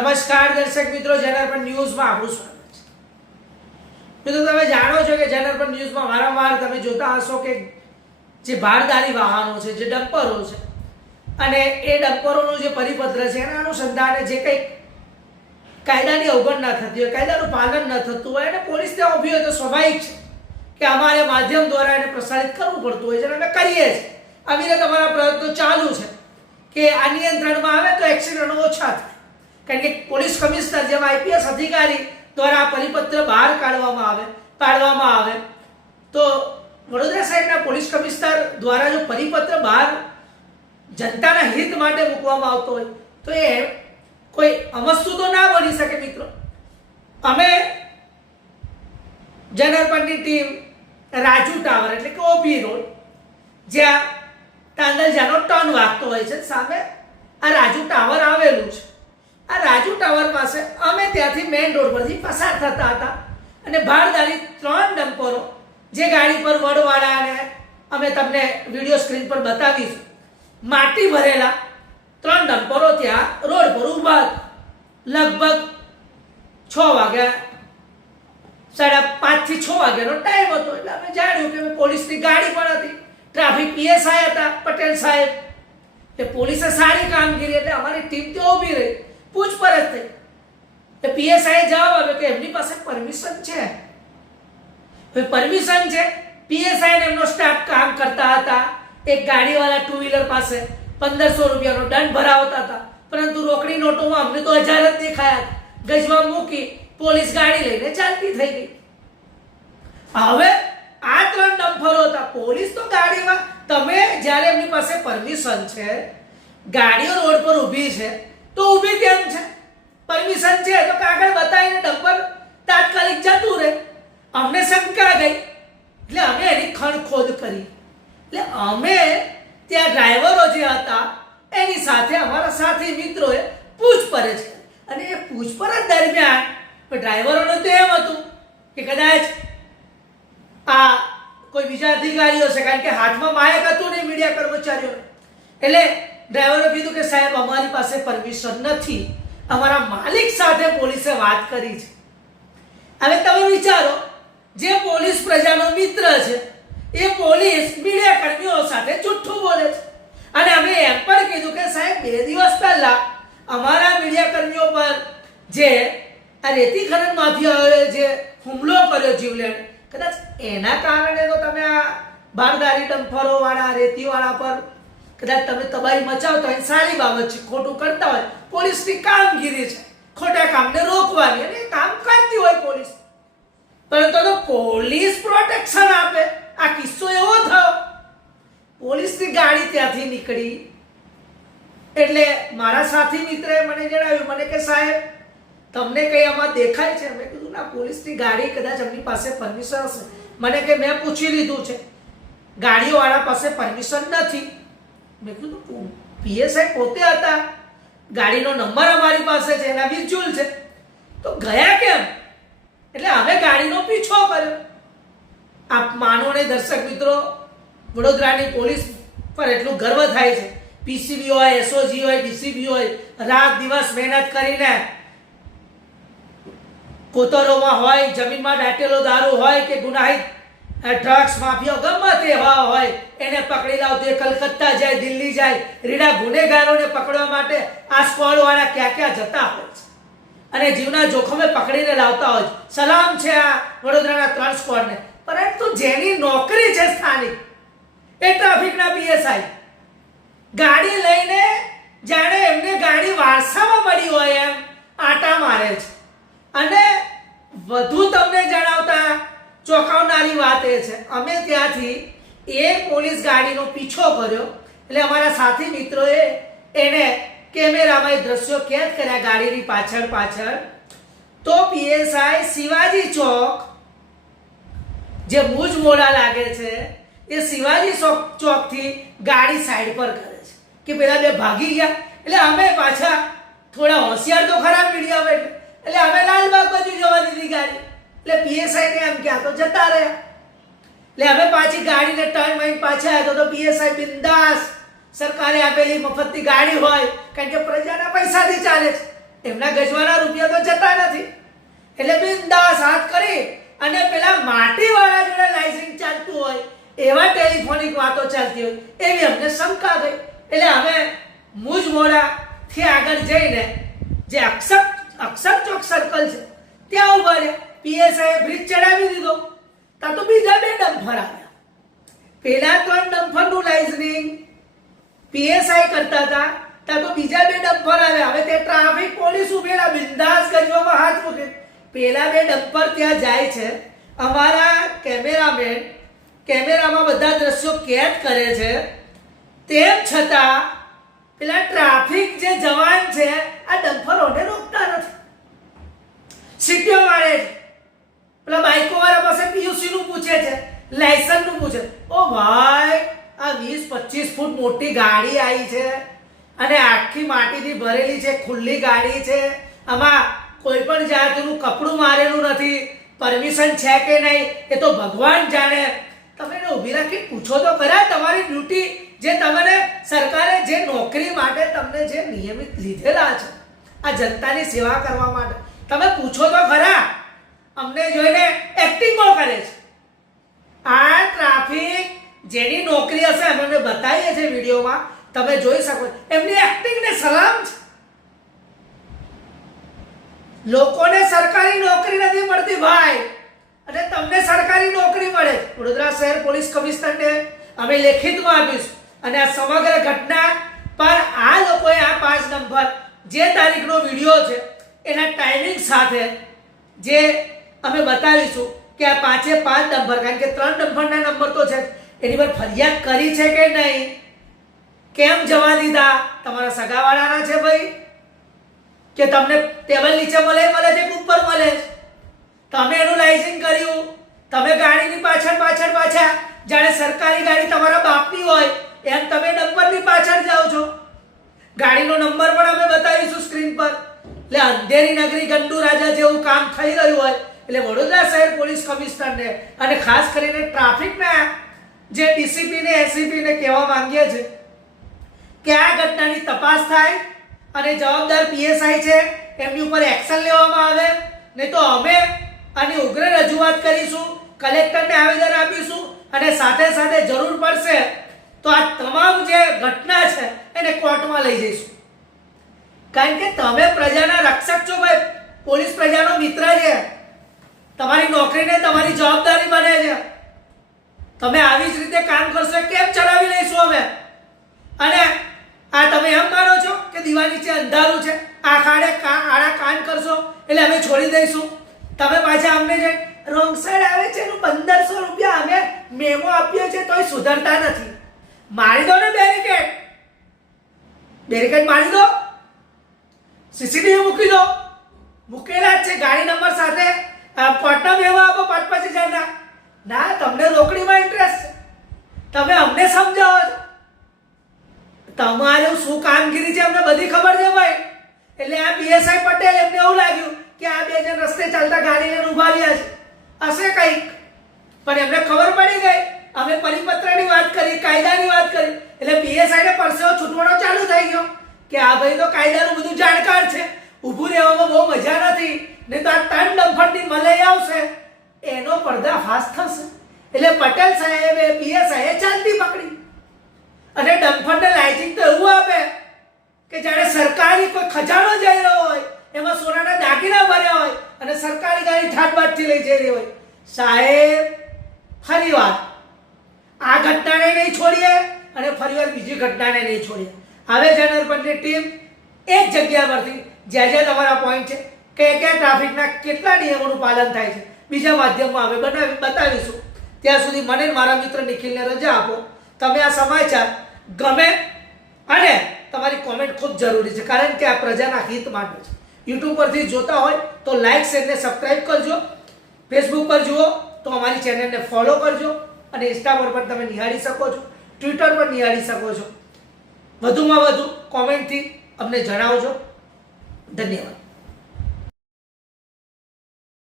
નમસ્કાર દર્શક મિત્રો, જનાર્પણ ન્યૂઝમાં આપનું સ્વાગત છે। મિત્રો, તમે જાણો છો કે જનાર્પણ ન્યૂઝમાં વારંવાર તમે જોતા હશો કે જે ભારદારી વાહનો છે, જે ડમ્પરો છે, અને એ ડમ્પરોનું જે પરિપત્ર છે એના અનુસંધાને જે કંઈક કાયદાની અવગણના થતી હોય, કાયદાનું પાલન ન થતું હોય અને પોલીસ ત્યાં ઊભી હોય તો સ્વાભાવિક છે કે અમારે માધ્યમ દ્વારા એને પ્રસારિત કરવું પડતું હોય છે અને અમે કરીએ છીએ। આવી રીતે અમારા પ્રયત્નો ચાલુ છે કે આ નિયંત્રણમાં આવે તો એક્સિડન્ટો ઓછા થાય, કારણ કે પોલીસ કમિશનર જેમ આઈપીએસ અધિકારી દ્વારા પરિપત્ર બહાર પાડવામાં આવે તો વડોદરા સાહેબના પોલીસ કમિશનર દ્વારા જો પરિપત્ર બહાર જનતાના હિત માટે મૂકવામાં આવતો હોય તો એ કોઈ અમસ્તુ તો ના બની શકે। મિત્રો, અમે જનાર્પણની ટીમ રાજુ ટાવર એટલે કે ઓબી રોડ, જ્યાં તાંદલજાનો ટર્ન વાગતો હોય છે, સામે આ રાજુ ટાવર આવેલું છે। આ રાજુ ટાવર પાસે અમે ત્યાંથી મેઇન રોડ પરથી પસાર થતા હતા અને ભારદારી 3 ડમ્પરો, જે ગાડી પર વડવાળા અને અમે તમને વિડીયો સ્ક્રીન પર બતાવીશું, માટી ભરેલા 3 ડમ્પરો ત્યાં રોડ પર ઊભા હતા। લગભગ 6 વાગ્યા, 5:30 થી 6 વાગ્યાનો ટાઈમ હતો એટલે અમે જાણ્યું કે પોલીસની ગાડી પણ હતી, ટ્રાફિક પીએસઆઈ હતા પટેલ સાહેબ, કે પોલીસે સારી કામગીરી એટલે અમારી ટીમ ત્યાં ઊભી રહી, પૂછપરછ થઈ એટલે પીએસઆઈ જવાબ આપ્યો કે એમની પાસે પરમિશન છે। પરમિશન છે, પીએસઆઈ ને એમનો સ્ટાફ કામ કરતા હતા, એક ગાડીવાળા 2 વ્હીલર પાસે 1500 રૂપિયાનો દંડ ભરાવતા હતા, પરંતુ રોકડી નોટોમાં અમને તો 1000 જ દેખાયા। ગજમાં મૂકી પોલીસ ગાડી લઈને ચાલતી થઈ ગઈ। હવે આ 3 ડમ્પરો હતા, પોલીસ તો ગાડીમાં, તમે જ્યારે એમની પાસે પરમિશન છે, ગાડીઓ રોડ પર ઊભી છે તો ઊભી કેમ છે? પરમિશન છે તો કાગળ બતાવીને ડમ્પર તાત્કાલિક જતું રહે। અમને શંકા ગઈ એટલે અમે એની ખણખોદ કરી, એટલે અમે ત્યાં ડ્રાઈવરો જે હતા એની સાથે અમારા સાથી મિત્રોએ પૂછપરછ કરી અને એ પૂછપરછ દરમિયાન ડ્રાઈવરોને તો એમ હતું કે કદાચ આ કોઈ બીજા અધિકારીઓ છે, કારણ કે હાથમાં માયક હતું નહીં મીડિયા કર્મચારીઓને, એટલે ડ્રાઈવરે કીધું કે સાહેબ અમારી પાસે પરમિશન નથી, અમારા માલિક સાથે પોલીસે વાત કરી છે। હવે તમે વિચારો, જે પોલીસ પ્રજાનો મિત્ર છે એ પોલીસ મીડિયા કર્મીઓ સાથે જુઠ્ઠું બોલે છે। અને અમે એમ પણ કીધું કે સાહેબ 2 દિવસ પહેલા અમારા મીડિયા કર્મીઓ પર જે આ રેતી ખનન માફિયાઓએ જે હુમલો કર્યો જીવલેણ, કદાચ એના કારણે તો તમે આ ભારદારી ડમ્પરો વાળા રેતીવાળા પર કદાચ તમે તબાહી મચાવતા હોય, સારી બાબત છે, ખોટું કરતા હોય, પોલીસની કામગીરી છે ખોટા કામને રોકવાની અને કામ કરતી હોય પોલીસ, પરંતુ તો પોલીસ પ્રોટેક્શન આપે। આ કિસ્સો એવો થયો, પોલીસની ગાડી ત્યાંથી નીકળી એટલે મારા સાથી મિત્રએ મને જણાવ્યું, મને કે સાહેબ તમને કઈ આમાં દેખાય છે? મેં કીધું ના, પોલીસની ગાડી કદાચ એમની પાસે પરમિશન હશે। મને કે મેં પૂછી લીધું છે, ગાડીઓવાળા પાસે પરમિશન નથી। મેં કીધું પીએસઆઈ પોતે હતા, ગાડીનો નંબર અમારી પાસે છે, એના વિઝ્યુઅલ છે, તો ગયા કેમ? એટલે અમે ગાડીનો પીછો કર્યો। આપ માનો ને દર્શક મિત્રો, વડોદરાની પોલીસ પર એટલું ગર્વ થાય છે, પીસીબી હોય, એસઓજી હોય, ડીસીબી હોય, રાત દિવસ મહેનત કરીને કોતરોમાં હોય, જમીનમાં દાટેલો દારૂ હોય કે ગુનાહિત ડ્રગ્સ માફિયા ગમે તેવા હોય, એને પકડી લાવતી, કલકત્તા જાય, દિલ્હી જાય, રીડા ગુનેગારોને પકડવા માટે આ સ્ક્વોડ વાળા ક્યાં ક્યાં જતા હોય છે અને જીવના જોખમે પકડીને લાવતા હોય છે। સલામ છે આ વડોદરાના 3 સ્ક્વોડને, પરંતુ જેની નોકરી છે સ્થાનિક, એ ટ્રાફિકના પીએસઆઈ ગાડી લઈને જાણે એમને ગાડી વારસામાં મળી હોય એમ આટા મારે છે। અને વધુ તમને જણાવતા ચોંકાવનારી વાત એ છે, અમે ત્યાંથી એ પોલીસ ગાડીનો પીછો કર્યો એટલે અમારા સાથી મિત્રોએ એને કેમેરામાં એ દ્રશ્યો કેદ કર્યા ગાડીની પાછળ તો પીએસઆઈ શિવાજી ચોક, જે મુજ મોડા લાગે છે, એ શિવાજી ચોકથી ગાડી સાઈડ પર કરે છે કે પેલા બે ભાગી ગયા। એટલે અમે પાછા થોડા હોશિયાર તો ખરા મીડિયા એટલે અમે લાલબાગ બાજુ જવા દીધી ગાડી, એટલે પીએસઆઈ ને એમ ક્યાં તો જતા રહ્યા, એટલે અમે પાછી ગાડીને ટર્ન મારીને પાછા આવ્યા તો પીએસઆઈ બિંદાસ સરકારે આપેલી મફતની ગાડી હોય, કારણ કે પ્રજાના પૈસાથી ચાલે છે, એમના ગજવાના રૂપિયા તો જતા નથી. એટલે બિંદાસ હાથ કરી અને પેલા માટીવાળા જોડે લાઇસન્સ ચાલતું હોય એવા ટેલિફોનિક વાતો ચાલતી હોય એવી અમને શંકા ગઈ. એટલે અમે મુજમોડાથી આગળ જઈને જે અક્ષર ચોક સર્કલ છે ત્યાં ઉભા રહ્યા. પીએસઆઈ બ્રિજ ચડાવી દીધો. ત્યાં તો બીજા 2 ડમ્ફર આવ્યા. પેલા 3 ડમ્ફરનું લાઇસનિંગ પીએસઆઈ કરતા હતા, ત્યાં તો બીજા 2 ડમ્ફર આવ્યા. હવે તે ટ્રાફિક પોલીસ ઉભેલા બિંદાસ ગજવામાં હાથ મૂકે. પેલા 2 ડમ્પર ત્યાં જાય છે. અમારા કેમેરામેન કેમેરામાં બધા દ્રશ્યો કેદ કરે છે. તેમ છતાં પેલા ટ્રાફિક જે જવાન છે આ ડમ્પરોને રોકતા નથી. સીટીઓ મારે છે. પેલા બાઈકો વાળા પાસે પીયુસી નું પૂછે છે, લાયસન્સ નું પૂછે. ઓ ભાઈ, આ 20-25 ફૂટ મોટી ગાડી આવી છે અને આખી માટીથી ભરેલી છે, ખુલ્લી ગાડી છે. આમાં કોઈ પણ જાતનું કપડું મારેલું નથી. પરમિશન છે કે નહીં એ તો ભગવાન જાણે. તમે એને ઊભી રાખી પૂછો તો ખરા. તમારી ડ્યુટી જે તમને સરકારે જે નોકરી માટે તમને જે નિયમિત લીધેલા છે આ જનતાની સેવા કરવા માટે, તમે પૂછો તો ખરા. અમને જોઈને એક્ટિંગો કરે છે. આ ટ્રાફિક જેની નોકરી હશે અમને બતાવીએ છે વિડીયોમાં, તમે જોઈ શકો. એમની એક્ટિંગને સલામ છે. લોકોને સરકારી નોકરી નથી મળતી ભાઈ, અને તમને સરકારી નોકરી મળે. વડોદરા શહેર પોલીસ કમિશનરને અમે લેખિતમાં આપીશું અને આ સમગ્ર ઘટના પર આ લોકોએ આ 5 નંબર જે તારીખનો વિડીયો છે એના ટાઈમિંગ સાથે જે અમે બતાવીશું કે આ 5 નંબર, કારણ કે 3 નંબરના નંબર તો છે, એની પર ફરિયાદ કરી છે કે નહીં, કેમ જવા દીધા, તમારા સગાવાળાના છે ભાઈ કે તમને ટેબલ નીચે મળે છે કે ઉપર મળે? તમે એનું લાઇસન્સ કર્યું, તમે ગાડીની પાછળ જાણે સરકારી ગાડી તમારા બાપની હોય એમ તમે નંબરની પાછળ જાઓ છો. ગાડીનો નંબર પણ અમે બતાવીશું સ્ક્રીન પર. એટલે અંધેરી નગરી ગંડુ રાજા જેવું કામ થઈ રહ્યું હોય એટલે વડોદરા શહેર પોલીસ કમિશનરને અને ખાસ કરીને ટ્રાફિકના જે ડીસીપી ને એસીપી ને કહેવા માંગીએ છે કે આ ઘટનાની તપાસ થાય અને જવાબદાર પીએસઆઈ છે એમની ઉપર એક્શન લેવામાં આવે. નહીં તો અમે આની ઉગ્ર રજૂઆત કરીશું, કલેક્ટરને આવેદન આપીશું અને સાથે સાથે જરૂર પડશે તો આ તમામ જે ઘટના છે એને કોર્ટમાં લઈ જઈશું. કારણ કે તમે પ્રજાના રક્ષક છો ભાઈ. પોલીસ પ્રજાનો મિત્ર છે. તમારી નોકરીને તમારી જવાબદારી બને છે. તમે આવી જ રીતે કામ કરશો કેમ ચલાવી લઈશું અમે? અને આ તમે એમ માનો છો કે દીવા નીચે અંધારું છે, આડા કાન કરશો એટલે અમે છોડી દઈશું? તમે પાછા અમને જે રોંગ સાઈડ આવે છે એનું 1500 રૂપિયા અમે મેમો આપીએ છીએ તોય સુધરતા નથી. મારી દો ને બેરિકેડ મારી દો, સીસીટીવી મૂકી દો. મૂકેલા જ છે ગાડી નંબર સાથે. કોર્ટના મેમો આપો 5,000 ના. ના, તમને રોકડીમાં ઇન્ટરેસ્ટ છે. તમે અમને સમજાવો છો. તમારું શું કામગીરી છે અમને બધી ખબર છે ભાઈ. એટલે આ પીએસઆઈ પટેલ એમને એવું લાગ્યું કે આ 2 જણ રસ્તે ચાલતા ગાડી લઈને ઉભા રહ્યા છે, હશે કંઈક. પણ એમને ખબર પડી ગઈ. અમે પરિપત્રની વાત કરી, કાયદાની વાત કરી એટલે પીએસઆઈ ને પરસેવો છૂટવાનો ચાલુ થઈ ગયો કે આ ભાઈ તો કાયદાનું બધું જાણકાર છે, ઊભું રહેવામાં બહુ મજા નથી, નહીં તો આ 3 ડમ્ફરની મલાઈ આવશે એનો પર્દાફાશ થશે. એટલે પટેલ સાહેબે પીએસઆઈએ ચાલતી પકડી અને ડમ્ફરને લાઇટિંગ તો એવું આપે કે જાણે સરકારી કોઈ ખજાનો જઈ રહ્યો હોય, એમાં સોનાના દાગીના ભર્યા હોય અને સરકારી ગાડી ઠાઠબાઠથી લઈ જઈ રહી હોય. સાહેબ, ફરીવાર આ ઘટનાને નહીં છોડીએ અને ફરીવાર બીજી ઘટનાને નહીં છોડીએ. હવે જનરપંચની ટીમ એક જગ્યા પરથી જ્યાં જ્યાં તમારા પોઈન્ટ છે કે ટ્રાફિકના કેટલા નિયમોનું પાલન થાય છે બીજા માધ્યમમાં અમે બતાવીશું. ત્યાં સુધી મને મારા મિત્ર નિખિલને રજા આપો. તમે આ સમાચાર ગમે અને તમારી કોમેન્ટ ખૂબ જરૂરી છે, કારણ કે આ પ્રજાના હિત માટે છે. યુટ્યુબ પરથી જોતા હોય તો લાઈક શેર ને સબસ્ક્રાઇબ કરજો. ફેસબુક પર જુઓ તો અમારી ચેનલને ફોલો કરજો અને ઇન્સ્ટા પર પણ તમે નિહાળી શકો છો, ટ્વિટર પર નિહાળી શકો છો. વધુમાં વધુ કોમેન્ટથી અમને જણાવજો. ધન્યવાદ.